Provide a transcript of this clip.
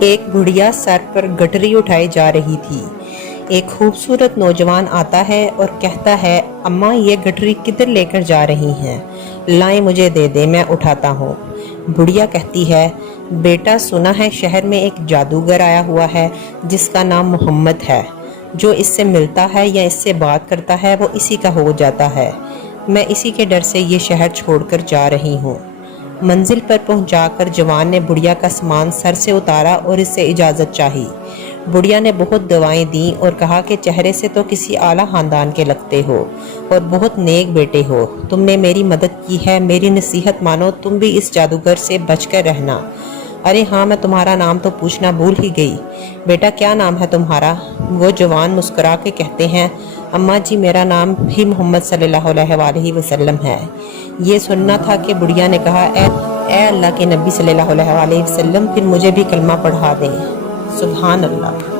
ایک بڑھیا سر پر گٹری اٹھائے جا رہی تھی۔ ایک خوبصورت نوجوان آتا ہے اور کہتا ہے، اماں یہ گٹری کدھر لے کر جا رہی ہیں؟ لائیں مجھے دے دیں، میں اٹھاتا ہوں۔ بڑھیا کہتی ہے، بیٹا سنا ہے شہر میں ایک جادوگر آیا ہوا ہے جس کا نام محمد ہے۔ جو اس سے ملتا ہے یا اس سے بات کرتا ہے وہ اسی کا ہو جاتا ہے۔ میں اسی کے ڈر سے یہ شہر چھوڑ کر جا رہی ہوں۔ منزل پر پہنچا کر جوان نے بڑھیا کا سامان سر سے اتارا اور اس سے اجازت چاہی۔ بڑھیا نے بہت دعائیں دیں اور کہا کہ چہرے سے تو کسی اعلیٰ خاندان کے لگتے ہو اور بہت نیک بیٹے ہو، تم نے میری مدد کی ہے، میری نصیحت مانو، تم بھی اس جادوگر سے بچ کر رہنا۔ ارے ہاں، میں تمہارا نام تو پوچھنا بھول ہی گئی، بیٹا کیا نام ہے تمہارا؟ وہ جوان مسکرا کے کہتے ہیں، اماں جی میرا نام بھی محمد صلی اللہ علیہ وآلہ وسلم ہے۔ یہ سننا تھا کہ بڑھیا نے کہا، اے اللہ کے نبی صلی اللہ علیہ وآلہ وسلم، پھر مجھے بھی کلمہ پڑھا دیں۔ سبحان اللہ۔